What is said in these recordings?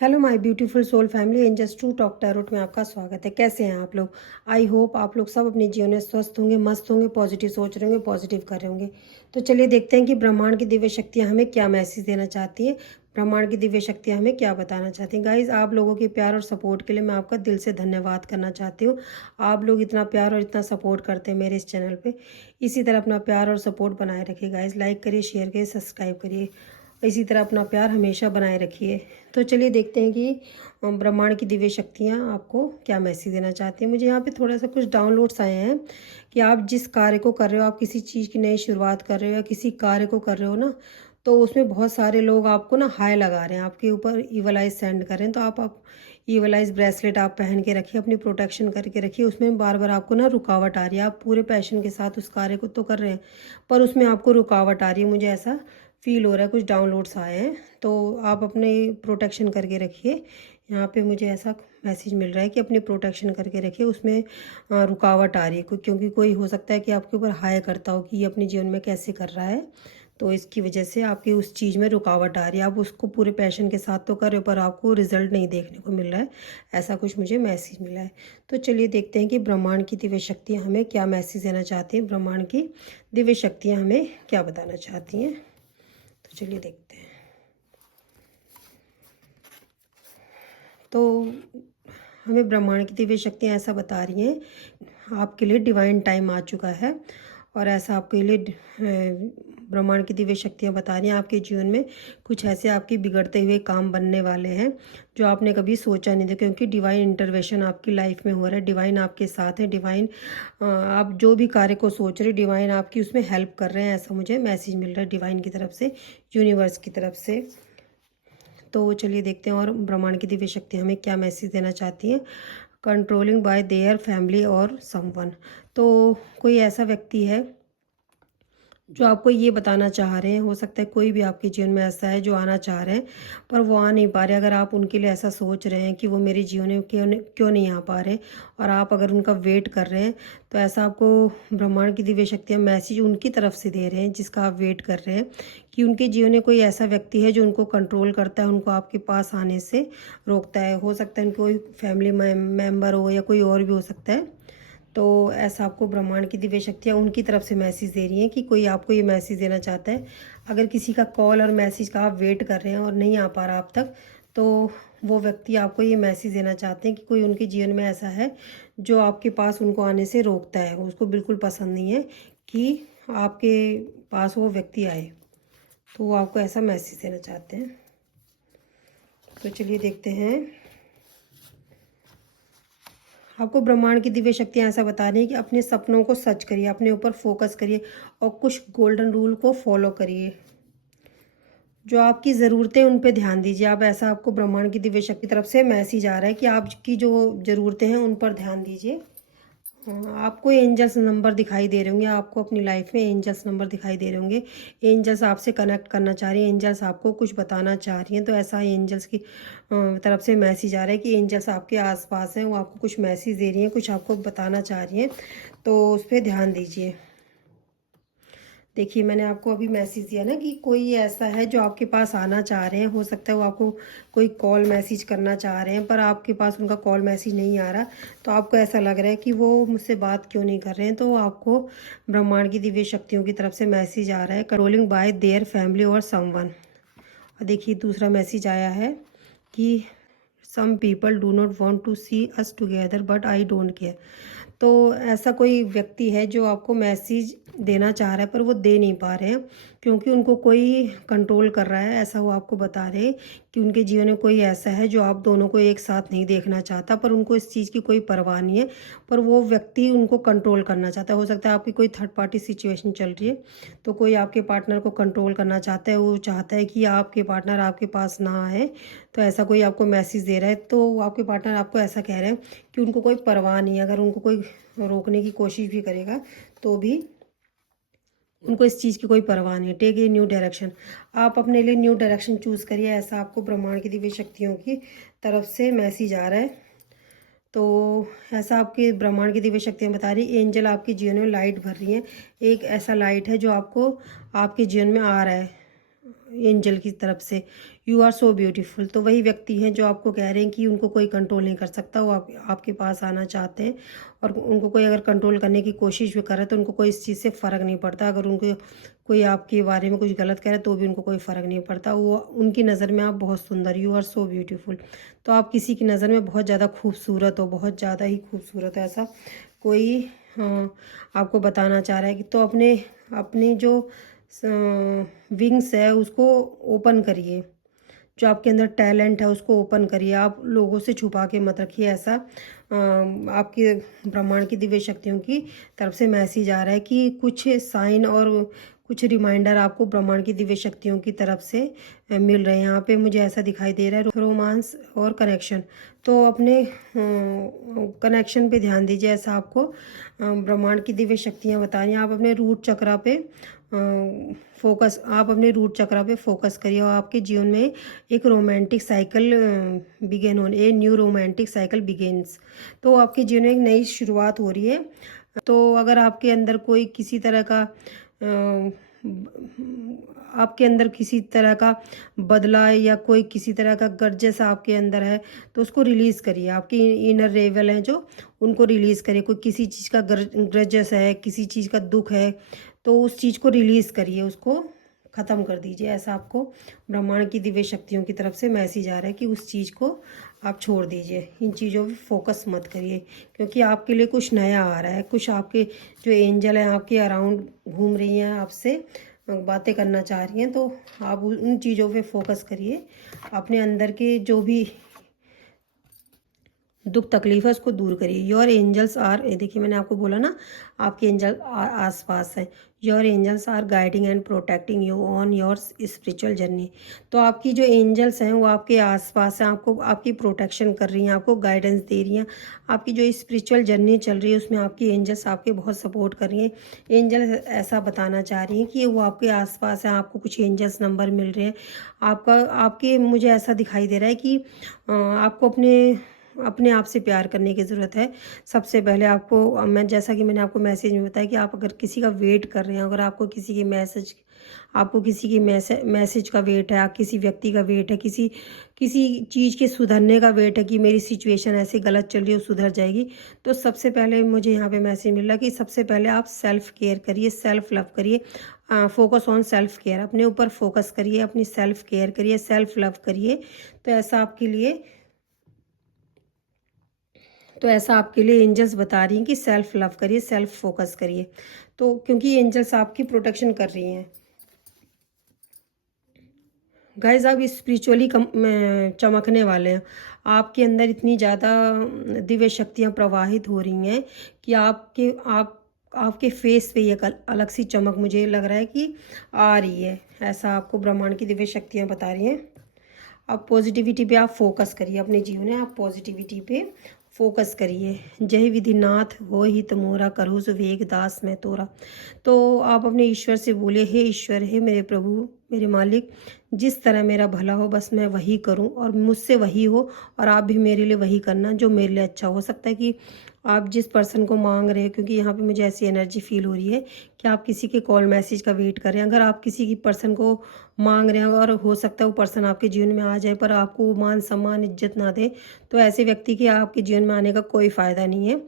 Hello my beautiful soul family, angels to talk tarot में आपका स्वागत है। कैसे हैं आप लोग? आई होप आप लोग सब अपने जीवन में स्वस्थ होंगे, मस्त होंगे, पॉजिटिव सोच रहे होंगे, पॉजिटिव कर रहे होंगे। तो चलिए देखते हैं कि ब्रह्मांड की दिव्य शक्तियां हमें क्या मैसेज देना चाहती हैं, ब्रह्मांड की दिव्य शक्तियां हमें क्या बताना चाहती हैं। गाइज, आप लोगों के प्यार और सपोर्ट के लिए मैं आपका दिल से धन्यवाद करना चाहती हूँ। आप लोग इतना प्यार और इतना सपोर्ट करते हैं मेरे इस चैनल पर। इसी तरह अपना प्यार और सपोर्ट बनाए रखिए गाइज। लाइक करिए, शेयर करिए, सब्सक्राइब करिए। इसी तरह अपना प्यार हमेशा बनाए रखिए। तो चलिए देखते हैं कि ब्रह्मांड की दिव्य शक्तियाँ आपको क्या मैसेज देना चाहती हैं। मुझे यहाँ पे थोड़ा सा कुछ डाउनलोड्स आए हैं कि आप जिस कार्य को कर रहे हो, आप किसी चीज़ की नई शुरुआत कर रहे हो या किसी कार्य को कर रहे हो ना, तो उसमें बहुत सारे लोग आपको ना हाई लगा रहे हैं, आपके ऊपर ईवल आइज सेंड कर रहे हैं। तो आप ईवल आइज ब्रेसलेट आप पहन के रखिए, अपनी प्रोटेक्शन करके रखिए। उसमें बार बार आपको ना रुकावट आ रही है। आप पूरे पैशन के साथ उस कार्य को तो कर रहे हैं, पर उसमें आपको रुकावट आ रही है। मुझे ऐसा फील हो रहा है, कुछ डाउनलोड्स आए हैं। तो आप अपने प्रोटेक्शन करके रखिए। यहाँ पे मुझे ऐसा मैसेज मिल रहा है कि अपनी प्रोटेक्शन करके रखिए। उसमें रुकावट आ रही है क्योंकि कोई हो सकता है कि आपके ऊपर हाय करता हो कि ये अपने जीवन में कैसे कर रहा है। तो इसकी वजह से आपकी उस चीज़ में रुकावट आ रही है। आप उसको पूरे पैशन के साथ तो कर रहे हो, पर आपको रिजल्ट नहीं देखने को मिल रहा है। ऐसा कुछ मुझे मैसेज मिला है। तो चलिए देखते हैं कि ब्रह्मांड की दिव्य शक्तियाँ हमें क्या मैसेज देना चाहती हैं, ब्रह्मांड की दिव्य शक्तियाँ हमें क्या बताना चाहती हैं। तो चलिए देखते हैं। तो हमें ब्रह्मांड की दिव्य शक्तियाँ ऐसा बता रही हैं, आपके लिए डिवाइन टाइम आ चुका है। और ऐसा आपके लिए ब्रह्मांड की दिव्य शक्तियाँ बता रही हैं, आपके जीवन में कुछ ऐसे आपके बिगड़ते हुए काम बनने वाले हैं जो आपने कभी सोचा नहीं था। क्योंकि डिवाइन इंटरवेंशन आपकी लाइफ में हो रहा है, डिवाइन आपके साथ है, डिवाइन आप जो भी कार्य को सोच रहे, डिवाइन आपकी उसमें हेल्प कर रहे हैं। ऐसा मुझे मैसेज मिल रहा है डिवाइन की तरफ से, यूनिवर्स की तरफ से। तो चलिए देखते हैं और ब्रह्मांड की दिव्य शक्ति हमें क्या मैसेज देना चाहती हैं। कंट्रोलिंग बाय देयर फैमिली और समवन। तो कोई ऐसा व्यक्ति है जो आपको ये बताना चाह रहे हैं। हो सकता है कोई भी आपके जीवन में ऐसा है जो आना चाह रहे हैं, पर वो आ नहीं पा रहे। अगर आप उनके लिए ऐसा सोच रहे हैं कि वो मेरे जीवन में क्यों नहीं आ पा रहे, और आप अगर उनका वेट कर रहे हैं, तो ऐसा आपको ब्रह्मांड की दिव्य शक्तियाँ मैसेज उनकी तरफ से दे रहे हैं जिसका आप वेट कर रहे हैं, कि उनके जीवन में कोई ऐसा व्यक्ति है जो उनको कंट्रोल करता है, उनको आपके पास आने से रोकता है। हो सकता है कोई फैमिली मेम्बर हो या कोई और भी हो सकता है। तो ऐसा आपको ब्रह्मांड की दिव्य शक्तियाँ उनकी तरफ से मैसेज दे रही हैं कि कोई आपको ये मैसेज देना चाहता है। अगर किसी का कॉल और मैसेज का आप वेट कर रहे हैं और नहीं आ पा रहा आप तक, तो वो व्यक्ति आपको ये मैसेज देना चाहते हैं कि कोई उनके जीवन में ऐसा है जो आपके पास उनको आने से रोकता है। उसको बिल्कुल पसंद नहीं है कि आपके पास वो व्यक्ति आए, तो वो आपको ऐसा मैसेज देना चाहते हैं। तो चलिए देखते हैं। आपको ब्रह्मांड की दिव्य शक्तियाँ ऐसा बता रही हैं कि अपने सपनों को सच करिए, अपने ऊपर फोकस करिए और कुछ गोल्डन रूल को फॉलो करिए। जो आपकी ज़रूरतें उन पे ध्यान दीजिए। आप ऐसा आपको ब्रह्मांड की दिव्य शक्ति तरफ से मैसेज आ रहा है कि आपकी जो ज़रूरतें हैं उन पर ध्यान दीजिए। आपको एंजल्स नंबर दिखाई दे रहे होंगे, आपको अपनी लाइफ में एंजल्स नंबर दिखाई दे रहे होंगे। एंजल्स आपसे कनेक्ट करना चाह रही हैं, एंजल्स आपको कुछ बताना चाह रही हैं। तो ऐसा एंजल्स की तरफ से मैसेज आ रहा है कि एंजल्स आपके आसपास हैं, वो आपको कुछ मैसेज दे रही हैं, कुछ आपको बताना चाह रही हैं। तो उस पर ध्यान दीजिए। देखिए, मैंने आपको अभी मैसेज दिया ना कि कोई ऐसा है जो आपके पास आना चाह रहे हैं। हो सकता है वो आपको कोई कॉल मैसेज करना चाह रहे हैं, पर आपके पास उनका कॉल मैसेज नहीं आ रहा। तो आपको ऐसा लग रहा है कि वो मुझसे बात क्यों नहीं कर रहे हैं। तो आपको ब्रह्मांड की दिव्य शक्तियों की तरफ से मैसेज आ रहा है, कंट्रोलिंग बाय देयर फैमिली और समवन। और देखिए दूसरा मैसेज आया है कि some people do not want to see us together but I don't care. तो ऐसा कोई व्यक्ति है जो आपको मैसेज देना चाह रहा है, पर वो दे नहीं पा रहे हैं क्योंकि उनको कोई कंट्रोल कर रहा है। ऐसा वो आपको बता रहे हैं कि उनके जीवन में कोई ऐसा है जो आप दोनों को एक साथ नहीं देखना चाहता, पर उनको इस चीज़ की कोई परवाह नहीं है, पर वो व्यक्ति उनको कंट्रोल करना चाहता है। हो सकता है आपकी कोई थर्ड पार्टी सिचुएशन चल रही है, तो कोई आपके पार्टनर को कंट्रोल करना चाहता है। वो चाहता है कि आपके पार्टनर आपके पास ना आए। तो ऐसा कोई आपको मैसेज दे रहा है। तो आपके पार्टनर आपको ऐसा कह रहे हैं कि उनको कोई परवाह नहीं है। अगर उनको कोई रोकने की कोशिश भी करेगा तो भी उनको इस चीज़ की कोई परवाह नहीं है। Take a new direction. आप अपने लिए न्यू डायरेक्शन चूज़ करिए। ऐसा आपको ब्रह्मांड की दिव्य शक्तियों की तरफ से मैसेज आ रहा है। तो ऐसा आपके ब्रह्मांड की दिव्य शक्तियाँ बता रही, एंजल आपके जीवन में लाइट भर रही हैं। एक ऐसा लाइट है जो आपको आपके जीवन में आ रहा है एंजल की तरफ से, यू आर सो ब्यूटीफुल। तो वही व्यक्ति हैं जो आपको कह रहे हैं कि उनको कोई कंट्रोल नहीं कर सकता, वो आपके पास आना चाहते हैं, और उनको कोई अगर कंट्रोल करने की कोशिश भी करे तो उनको कोई इस चीज़ से फ़र्क नहीं पड़ता। अगर उनको कोई आपके बारे में कुछ गलत कह रहा है तो भी उनको कोई फ़र्क नहीं पड़ता। वो उनकी नज़र में आप बहुत सुंदर, यू आर सो ब्यूटीफुल। तो आप किसी की नज़र में बहुत ज़्यादा खूबसूरत हो, बहुत ज़्यादा ही खूबसूरत है, ऐसा कोई आपको बताना चाह रहा है कि तो अपने अपने जो विंग्स है उसको ओपन करिए, जो आपके अंदर टैलेंट है उसको ओपन करिए। आप लोगों से छुपा के मत रखिए। ऐसा आपके ब्रह्मांड की दिव्य शक्तियों की तरफ से मैसेज आ रहा है कि कुछ साइन और कुछ रिमाइंडर आपको ब्रह्मांड की दिव्य शक्तियों की तरफ से मिल रहे हैं। यहाँ पे मुझे ऐसा दिखाई दे रहा है रोमांस और कनेक्शन। तो अपने कनेक्शन पे ध्यान दीजिए, ऐसा आपको ब्रह्मांड की दिव्य शक्तियाँ बता रही हैं। आप अपने रूट चक्रा पे फोकस, आप अपने रूट चक्रा पे फोकस करिए और आपके जीवन में एक रोमांटिक साइकिल बिगेन होने, a new romantic cycle begins. तो आपके जीवन में एक नई शुरुआत हो रही है। तो अगर आपके अंदर कोई किसी तरह का आपके अंदर किसी तरह का बदला या कोई किसी तरह का गर्जस आपके अंदर है तो उसको रिलीज़ करिए। आपकी इनर रेवल हैं जो उनको रिलीज़ करिए। कोई किसी चीज़ का ग्रजेस है, किसी चीज़ का दुख है, तो उस चीज़ को रिलीज़ करिए, उसको ख़त्म कर दीजिए। ऐसा आपको ब्रह्मांड की दिव्य शक्तियों की तरफ से मैसेज आ रहा है कि उस चीज़ को आप छोड़ दीजिए, इन चीज़ों पे फोकस मत करिए, क्योंकि आपके लिए कुछ नया आ रहा है। कुछ आपके जो एंजल हैं आपके अराउंड घूम रही हैं, आपसे बातें करना चाह रही हैं, तो आप उन चीज़ों पे फोकस करिए। अपने अंदर के जो भी दुख तकलीफ है उसको दूर करिए। योर एंजल्स आर, देखिए मैंने आपको बोला ना आपके एंजल आसपास हैं। Your angels are guiding and protecting you on your spiritual journey. तो आपकी जो एंजल्स हैं वो आपके आसपास हैं, आपको आपकी प्रोटेक्शन कर रही हैं, आपको गाइडेंस दे रही हैं। आपकी जो स्पिरिचुअल जर्नी चल रही है उसमें आपकी एंजल्स आपके बहुत सपोर्ट कर रही हैं। एंजल ऐसा बताना चाह रही हैं कि वो आपके आसपास हैं, आपको कुछ एंजल्स नंबर मिल रहे हैं। आपके मुझे ऐसा दिखाई दे रहा है कि आपको अपने आप से प्यार करने की ज़रूरत है। सबसे पहले आपको मैं जैसा कि मैंने आपको मैसेज में बताया कि आप अगर किसी का वेट कर रहे हैं, अगर आपको किसी की मैसेज का वेट है, आप किसी व्यक्ति का वेट है, किसी चीज़ के सुधरने का वेट है कि मेरी सिचुएशन ऐसे गलत चल रही है, सुधर जाएगी, तो सबसे पहले मुझे यहाँ पे मैसेज मिल रहा है कि सबसे पहले आप सेल्फ केयर करिए, सेल्फ लव करिए। फोकस ऑन सेल्फ केयर, अपने ऊपर फोकस करिए, अपनी सेल्फ केयर करिए, सेल्फ लव करिए। तो ऐसा आपके लिए एंजल्स बता रही हैं कि सेल्फ लव करिए, सेल्फ फोकस करिए। तो क्योंकि एंजल्स आपकी प्रोटेक्शन कर रही हैं। गाइस आप स्पिरिचुअली चमकने वाले हैं। आपके अंदर इतनी ज़्यादा दिव्य शक्तियाँ प्रवाहित हो रही हैं कि आपके फेस पे एक अलग सी चमक मुझे लग रहा है कि आ रही है। ऐसा आपको ब्रह्मांड की दिव्य शक्तियाँ बता रही हैं। आप पॉजिटिविटी पे आप फोकस करिए, अपने जीवन में आप पॉजिटिविटी पे फोकस करिए। जय विधिनाथ हो ही तमोरा करो सो वेग दास मैं तोरा। तो आप अपने ईश्वर से बोलिए, हे ईश्वर, हे मेरे प्रभु, मेरे मालिक, जिस तरह मेरा भला हो बस मैं वही करूं और मुझसे वही हो, और आप भी मेरे लिए वही करना जो मेरे लिए अच्छा हो सकता है। कि आप जिस पर्सन को मांग रहे हैं, क्योंकि यहाँ पे मुझे ऐसी एनर्जी फील हो रही है कि आप किसी के कॉल मैसेज का वेट कर रहे हैं। अगर आप किसी की पर्सन को मांग रहे हैं और हो सकता है वो पर्सन आपके जीवन में आ जाए पर आपको वो मान सम्मान इज्जत ना दे, तो ऐसे व्यक्ति के आपके जीवन में आने का कोई फ़ायदा नहीं है।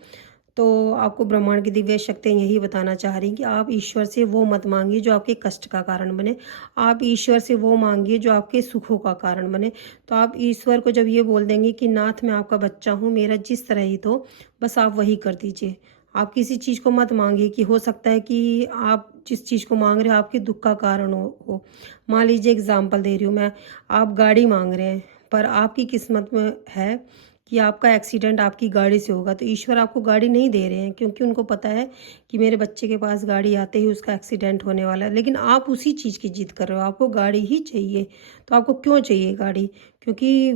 तो आपको ब्रह्मांड की दिव्य शक्तियाँ यही बताना चाह रही हैं कि आप ईश्वर से वो मत मांगिए जो आपके कष्ट का कारण बने, आप ईश्वर से वो मांगिए जो आपके सुखों का कारण बने। तो आप ईश्वर को जब ये बोल देंगे कि नाथ मैं आपका बच्चा हूँ, मेरा जिस तरह ही तो बस आप वही कर दीजिए। आप किसी चीज़ को मत मांगिए कि हो सकता है कि आप जिस चीज़ को मांग रहे हो आपके दुख का कारण हो। मान लीजिए एग्जाम्पल दे रही हूँ मैं, आप गाड़ी मांग रहे हैं पर आपकी किस्मत में है कि आपका एक्सीडेंट आपकी गाड़ी से होगा, तो ईश्वर आपको गाड़ी नहीं दे रहे हैं क्योंकि उनको पता है कि मेरे बच्चे के पास गाड़ी आते ही उसका एक्सीडेंट होने वाला है। लेकिन आप उसी चीज़ की जिद कर रहे हो, आपको गाड़ी ही चाहिए। तो आपको क्यों चाहिए गाड़ी? क्योंकि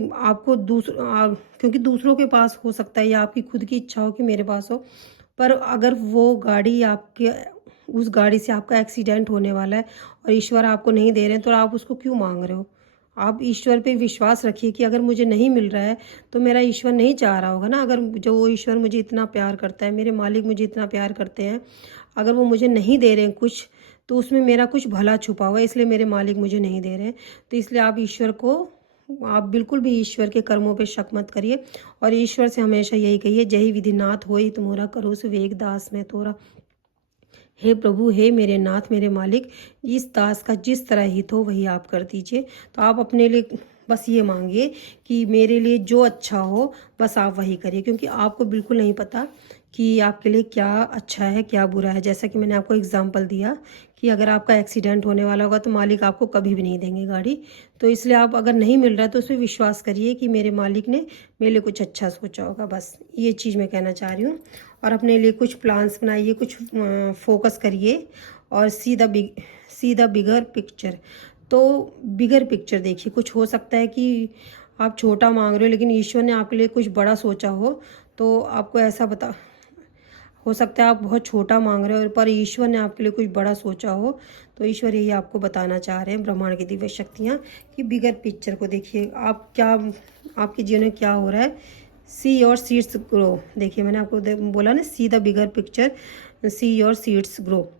क्योंकि दूसरों के पास हो सकता है या आपकी खुद की इच्छा हो कि मेरे पास हो, पर अगर वो गाड़ी आपके उस गाड़ी से आपका एक्सीडेंट होने वाला है और ईश्वर आपको नहीं दे रहे हैं, तो आप उसको क्यों मांग रहे हो? आप ईश्वर पे विश्वास रखिए कि अगर मुझे नहीं मिल रहा है तो मेरा ईश्वर नहीं चाह रहा होगा ना। अगर जो वो ईश्वर मुझे इतना प्यार करता है, मेरे मालिक मुझे इतना प्यार करते हैं, अगर वो मुझे नहीं दे रहे हैं कुछ, तो उसमें मेरा कुछ भला छुपा हुआ है, इसलिए मेरे मालिक मुझे नहीं दे रहे हैं। तो इसलिए आप ईश्वर को आप बिल्कुल भी ईश्वर के कर्मों पे शक मत करिए और ईश्वर से हमेशा यही कहिए, जय विधिनाथ होई तुमोरा करो सुवेग दास में तोरा। हे प्रभु, हे मेरे नाथ, मेरे मालिक, इस दास का जिस तरह हित हो वही आप कर दीजिए। तो आप अपने लिए बस ये मांगिए कि मेरे लिए जो अच्छा हो बस आप वही करिए, क्योंकि आपको बिल्कुल नहीं पता कि आपके लिए क्या अच्छा है क्या बुरा है। जैसा कि मैंने आपको एग्जांपल दिया कि अगर आपका एक्सीडेंट होने वाला होगा तो मालिक आपको कभी भी नहीं देंगे गाड़ी। तो इसलिए आप अगर नहीं मिल रहा है तो उस पर विश्वास करिए कि मेरे मालिक ने मेरे लिए कुछ अच्छा सोचा होगा। बस ये चीज़ मैं कहना चाह रही हूँ। और अपने लिए कुछ प्लान्स बनाइए, कुछ फोकस करिए और सी द बिगर पिक्चर। तो बिगर पिक्चर देखिए, कुछ हो सकता है कि आप छोटा मांग रहे हो लेकिन ईश्वर ने आपके लिए कुछ बड़ा सोचा हो। तो आपको ऐसा हो सकता है आप बहुत छोटा मांग रहे हो पर ईश्वर ने आपके लिए कुछ बड़ा सोचा हो। तो ईश्वर यही आपको बताना चाह रहे हैं, ब्रह्मांड की दिव्य शक्तियाँ, कि बिगर पिक्चर को देखिए। आप क्या, आपके जीवन में क्या हो रहा है। See your seeds grow. देखिए मैंने आपको बोला ना, see the bigger picture, see your seeds grow.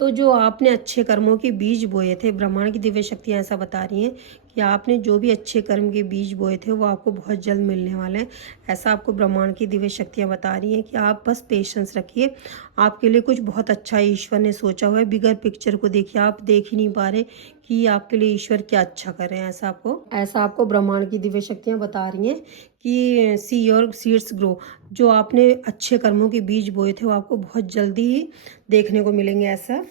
तो जो आपने अच्छे कर्मों के बीज बोए थे, ब्रह्मांड की दिव्य शक्तियाँ ऐसा बता रही हैं कि आपने जो भी अच्छे कर्म के बीज बोए थे वो आपको बहुत जल्द मिलने वाले हैं। ऐसा आपको ब्रह्मांड की दिव्य शक्तियाँ बता रही हैं कि आप बस पेशेंस रखिए, आपके लिए कुछ बहुत अच्छा ईश्वर ने सोचा हुआ है। बिगर पिक्चर को देखिए, आप देख ही नहीं पा रहे कि आपके लिए ईश्वर क्या अच्छा कर रहे हैं। ऐसा आपको ब्रह्मांड की दिव्य शक्तियाँ बता रही हैं कि सी योर सीड्स ग्रो। जो आपने अच्छे कर्मों के बीज बोए थे वो आपको बहुत जल्दी ही देखने को मिलेंगे। ऐसा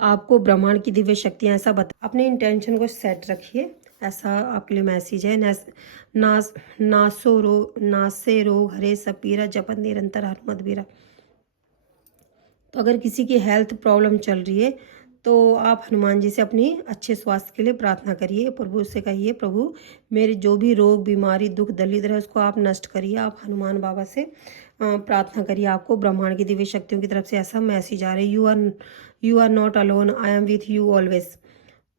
आपको ब्रह्मांड की दिव्य शक्तियाँ ऐसा बता। अपने इंटेंशन को सेट रखिए, ऐसा आपके लिए मैसेज है। नासे रोग हरे सपीरा जपन निरंतर हनुमत बीरा। तो अगर किसी की हेल्थ प्रॉब्लम चल रही है तो आप हनुमान जी से अपनी अच्छे स्वास्थ्य के लिए प्रार्थना करिए। प्रभु से कहिए, प्रभु मेरे जो भी रोग बीमारी दुख दरिद्र है उसको आप नष्ट करिए। आप हनुमान बाबा से प्रार्थना करिए। आपको ब्रह्मांड की दिव्य शक्तियों की तरफ से ऐसा मैसेज आ रहा है, you are not alone, I am with you always.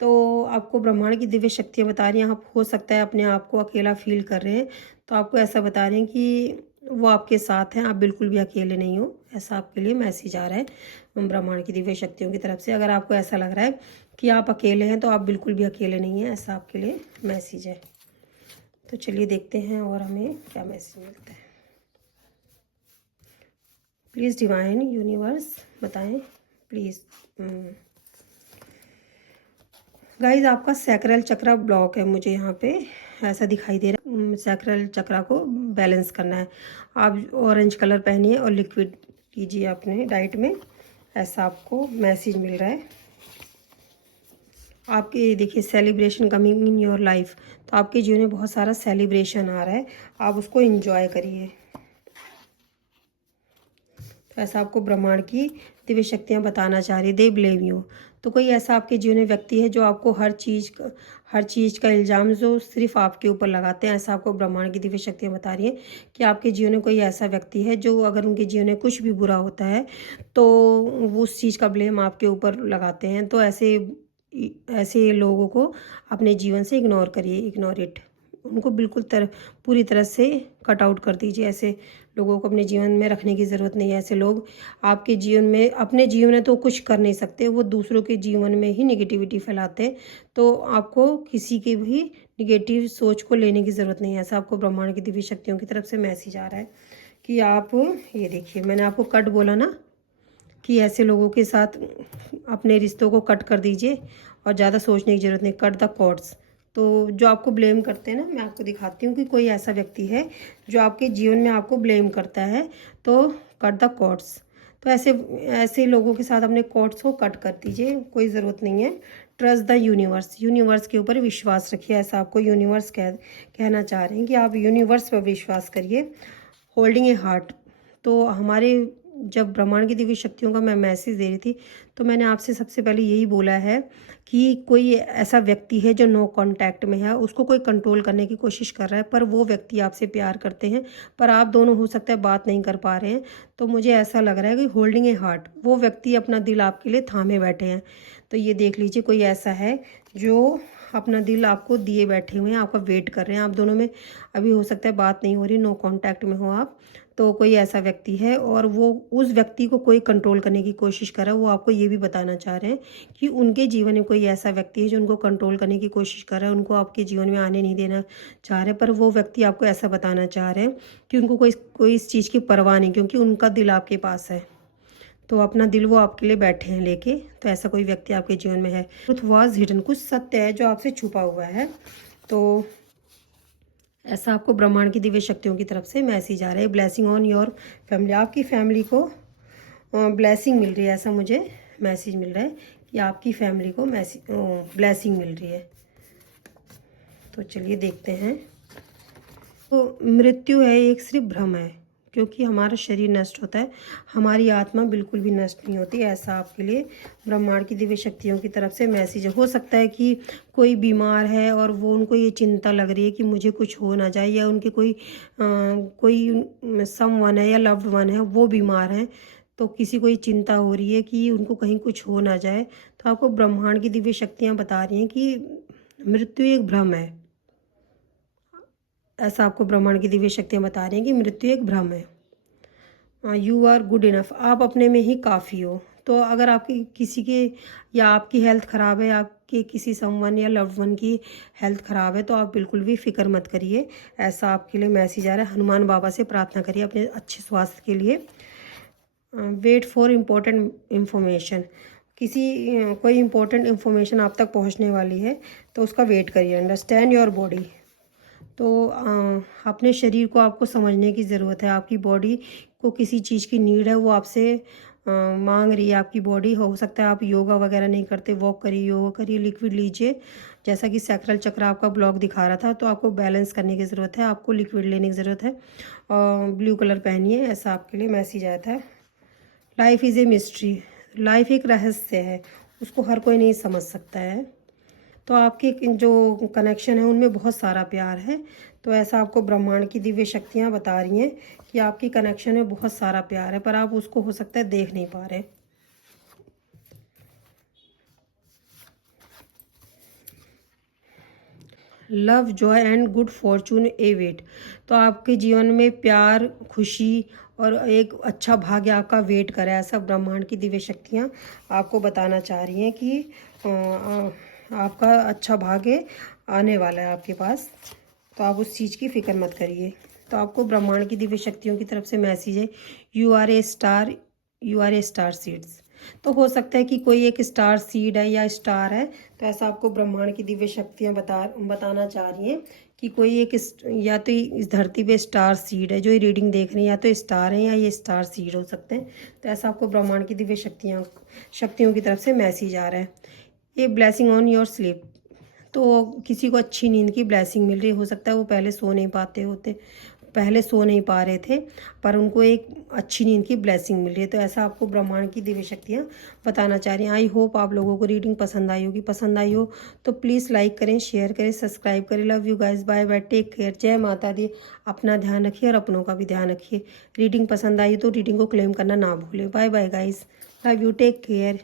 तो आपको ब्रह्मांड की दिव्य शक्तियाँ बता रही हैं, आप हो सकता है अपने आप को अकेला फील कर रहे हैं तो आपको ऐसा बता रहे हैं कि वो आपके साथ हैं, आप बिल्कुल भी अकेले नहीं हो। ऐसा आपके लिए मैसेज आ रहा है ब्रह्मांड की दिव्य शक्तियों की तरफ से। अगर आपको ऐसा लग रहा है कि आप अकेले हैं तो आप बिल्कुल भी अकेले नहीं हैं, ऐसा आपके लिए मैसेज है। तो चलिए देखते हैं और हमें क्या मैसेज मिलता है। प्लीज़ डिवाइन यूनिवर्स बताएं प्लीज़। गाइज आपका सैक्रल चक्रा ब्लॉक है, मुझे यहाँ पे ऐसा दिखाई दे रहा है। सैक्रल चक्रा को बैलेंस करना है। आप ऑरेंज कलर पहनिए और लिक्विड कीजिए अपने डाइट में, ऐसा आपको मैसेज मिल रहा है। आपके देखिए celebration coming in your life, तो आपके जीवन में बहुत सारा सेलिब्रेशन आ रहा है, आप उसको एंजॉय करिए। तो ऐसा आपको ब्रह्मांड की दिव्य शक्तियाँ बताना चाह रही, दे ब्लेम यू। तो कोई ऐसा आपके जीवन में व्यक्ति है जो आपको हर चीज़ का इल्ज़ाम जो सिर्फ आपके ऊपर लगाते हैं। ऐसा आपको ब्रह्मांड की दिव्य शक्तियाँ बता रही हैं कि आपके जीवन में कोई ऐसा व्यक्ति है जो अगर उनके जीवन में कुछ भी बुरा होता है तो वो उस चीज़ का ब्लेम आपके ऊपर लगाते हैं। तो ऐसे लोगों को अपने जीवन से इग्नोर करिए, इग्नोर इट। उनको बिल्कुल पूरी तरह से कट आउट कर दीजिए। ऐसे लोगों को अपने जीवन में रखने की ज़रूरत नहीं है। ऐसे लोग आपके जीवन में, अपने जीवन में तो कुछ कर नहीं सकते, वो दूसरों के जीवन में ही नेगेटिविटी फैलाते हैं। तो आपको किसी की भी नेगेटिव सोच को लेने की ज़रूरत नहीं है। ऐसा आपको ब्रह्मांड की दिव्य शक्तियों की तरफ से मैसेज आ रहा है कि आप ये देखिए, मैंने आपको कट बोला ना कि ऐसे लोगों के साथ अपने रिश्तों को कट कर दीजिए और ज़्यादा सोचने की ज़रूरत नहीं। Cut the cords. तो जो आपको ब्लेम करते हैं ना, मैं आपको दिखाती हूँ कि कोई ऐसा व्यक्ति है जो आपके जीवन में आपको ब्लेम करता है, तो कट द कॉर्ड्स। तो ऐसे लोगों के साथ अपने कॉर्ड्स को कट कर दीजिए, कोई ज़रूरत नहीं है। ट्रस्ट द यूनिवर्स, यूनिवर्स के ऊपर विश्वास रखिए। ऐसा आपको यूनिवर्स कहना चाह रहे हैं कि आप यूनिवर्स पर विश्वास करिए। होल्डिंग ए हार्ट। तो हमारे जब ब्रह्मांड की दिव्य शक्तियों का मैं मैसेज दे रही थी तो मैंने आपसे सबसे पहले यही बोला है कि कोई ऐसा व्यक्ति है जो नो कांटेक्ट में है, उसको कोई कंट्रोल करने की कोशिश कर रहा है, पर वो व्यक्ति आपसे प्यार करते हैं, पर आप दोनों हो सकता है बात नहीं कर पा रहे हैं। तो मुझे ऐसा लग रहा है कि होल्डिंग ए हार्ट, वो व्यक्ति अपना दिल आपके लिए थामे बैठे हैं। तो ये देख लीजिए, कोई ऐसा है जो अपना दिल आपको दिए बैठे हुए हैं, आपका वेट कर रहे हैं। आप दोनों में अभी हो सकता है बात नहीं हो रही, नो कांटेक्ट में हो आप। तो कोई ऐसा व्यक्ति है और वो उस व्यक्ति को कोई कंट्रोल करने की कोशिश कर रहा है। वो आपको ये भी बताना चाह रहे हैं कि उनके जीवन में कोई ऐसा व्यक्ति है जो उनको कंट्रोल करने की कोशिश कर रहा है, उनको आपके जीवन में आने नहीं देना चाह रहे। पर वो व्यक्ति आपको ऐसा बताना चाह रहे हैं कि उनको कोई इस चीज़ की परवाह नहीं, क्योंकि उनका दिल आपके पास है। तो अपना दिल वो आपके लिए बैठे हैं लेके। तो ऐसा कोई व्यक्ति आपके जीवन में है। ट्रुथ वाज हिडन, कुछ सत्य है जो आपसे छुपा हुआ है। तो ऐसा आपको ब्रह्मांड की दिव्य शक्तियों की तरफ से मैसेज आ रहा है। ब्लेसिंग ऑन योर फैमिली, आपकी फैमिली को ब्लेसिंग मिल रही है। ऐसा मुझे मैसेज मिल रहा है कि आपकी फैमिली को ब्लेसिंग मिल रही है। तो चलिए देखते हैं। तो मृत्यु है एक सिर्फ भ्रम है, क्योंकि हमारा शरीर नष्ट होता है, हमारी आत्मा बिल्कुल भी नष्ट नहीं होती। ऐसा आपके लिए ब्रह्मांड की दिव्य शक्तियों की तरफ से मैसेज है। हो सकता है कि कोई बीमार है और वो उनको ये चिंता लग रही है कि मुझे कुछ हो ना जाए, या उनके कोई समवन है या लव्ड वन है वो बीमार है, तो किसी को ये चिंता हो रही है कि उनको कहीं कुछ हो ना जाए। तो आपको ब्रह्मांड की दिव्य शक्तियाँ बता रही हैं कि मृत्यु एक भ्रम है। ऐसा आपको ब्रह्मांड की दिव्य शक्तियाँ बता रही हैं कि मृत्यु एक भ्रम है। यू आर गुड इनफ, आप अपने में ही काफ़ी हो। तो अगर आपकी किसी के या आपकी हेल्थ ख़राब है, आपके किसी समवन या लव्ड वन की हेल्थ ख़राब है, तो आप बिल्कुल भी फिक्र मत करिए। ऐसा आपके लिए मैसेज आ रहा है। हनुमान बाबा से प्रार्थना करिए अपने अच्छे स्वास्थ्य के लिए। वेट फॉर इम्पोर्टेंट इन्फॉर्मेशन, कोई इम्पोर्टेंट इन्फॉर्मेशन आप तक पहुंचने वाली है, तो उसका वेट करिए। अंडरस्टैंड योर बॉडी, तो अपने शरीर को आपको समझने की ज़रूरत है। आपकी बॉडी को किसी चीज़ की नीड है, वो आपसे मांग रही है। आपकी बॉडी, हो सकता है आप योगा वगैरह नहीं करते, वॉक करिए, योगा करिए, लिक्विड लीजिए। जैसा कि सैक्रल चक्र आपका ब्लॉक दिखा रहा था, तो आपको बैलेंस करने की ज़रूरत है, आपको लिक्विड लेने की ज़रूरत है। ब्लू कलर पहनिए, ऐसा आपके लिए मैसेज आया था। Life is a mystery, life एक रहस्य है, उसको हर कोई नहीं समझ सकता है। तो आपके जो कनेक्शन है उनमें बहुत सारा प्यार है। तो ऐसा आपको ब्रह्मांड की दिव्य शक्तियाँ बता रही हैं कि आपकी कनेक्शन में बहुत सारा प्यार है, पर आप उसको हो सकता है देख नहीं पा रहे। Love, joy and good fortune await, तो आपके जीवन में प्यार, खुशी और एक अच्छा भाग्य आपका वेट करे। ऐसा ब्रह्मांड की दिव्य शक्तियाँ आपको बताना चाह रही हैं कि आपका अच्छा भाग्य आने वाला है आपके पास। तो आप उस चीज़ की फिक्र मत करिए। तो आपको ब्रह्मांड की दिव्य शक्तियों की तरफ से मैसेज है, you are a star, you are a star seeds. तो हो सकता है कि कोई एक स्टार सीड है या स्टार है। तो ऐसा आपको ब्रह्मांड की दिव्य शक्तियाँ बताना चाह रही हैं कि कोई एक या तो इस धरती पे स्टार सीड है, जो ये रीडिंग देख रही हैं, या तो स्टार है या ये स्टार सीड हो सकते हैं। तो ऐसा आपको ब्रह्मांड की दिव्य शक्तियों की तरफ से मैसेज आ रहा है। ये ब्लेसिंग ऑन योर स्लीप, तो किसी को अच्छी नींद की ब्लेसिंग मिल रही हो सकता है वो पहले सो नहीं पा रहे थे, पर उनको एक अच्छी नींद की ब्लेसिंग मिल रही है। तो ऐसा आपको ब्रह्मांड की दिव्य शक्तियाँ बताना चाह रही हैं। आई होप आप लोगों को रीडिंग पसंद आई होगी। पसंद आई हो तो प्लीज़ लाइक करें, शेयर करें, सब्सक्राइब करें। Love you guys, bye bye, take care, जय माता दी। अपना ध्यान रखिए और अपनों का भी ध्यान रखिए। रीडिंग पसंद आई तो रीडिंग को क्लेम करना ना भूलें। Bye bye guys, love you, take care.